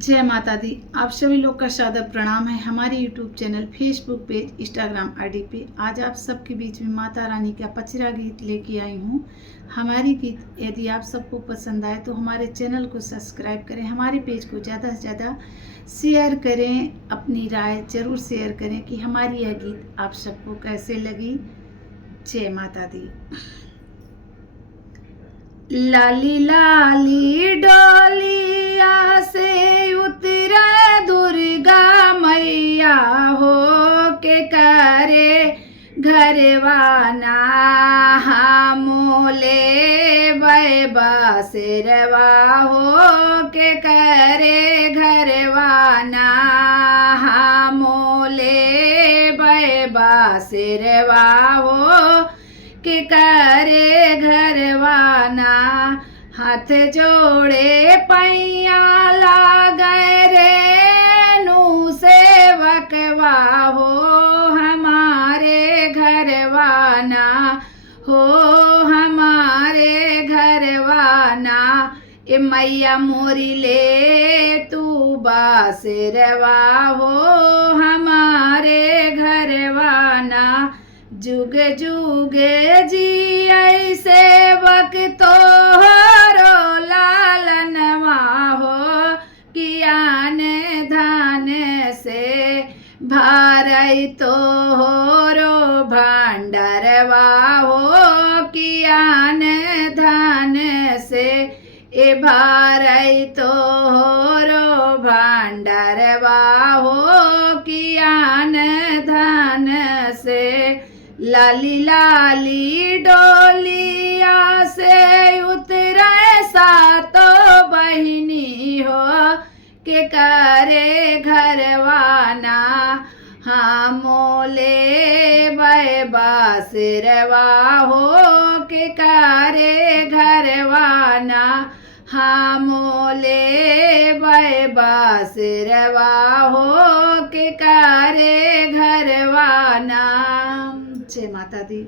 जय माता दी। आप सभी लोग का सादर प्रणाम है। हमारे YouTube channel, Facebook page, Instagram ID पे आज आप सबके बीच में माता रानी का पचरा गीत लेके आई हूँ। हमारी गीत यदि आप सबको पसंद आए तो हमारे चैनल को सब्सक्राइब करें, हमारे पेज को ज़्यादा से ज़्यादा शेयर करें, अपनी राय ज़रूर शेयर करें कि हमारी यह गीत आप सबको कैसे लगी। जय माता दी। लाली लाली डोलिया से उतरे दुर्गा मैया हो के करे घरवाना, मोले बसेरवा हो के करे घरवाना, मोले बसेरवा हो के करे घरवाना। हाथ जोड़े पैया लागे रे नू सेवकवा हो हमारे घरवाना, हो हमारे घरवाना। ए मैया मोरी ले तू बासेरवा हो हमारे घरवाना। जुग जुग जी ऐसे वक्तो हरो लालनवा हो, कियान धान से भारई तो होरो भांडरवा हो, कियान धान से ए भारई तो होरो भांडरवा हो, कियान धान से। लाली लाली डोलिया से उतरे सातो बहिनी हो के करे घरवाना, मोले बसेरवा हो के करे घरवाना, मोले बसेरवा हो के करे घरवाना। जय माता दी।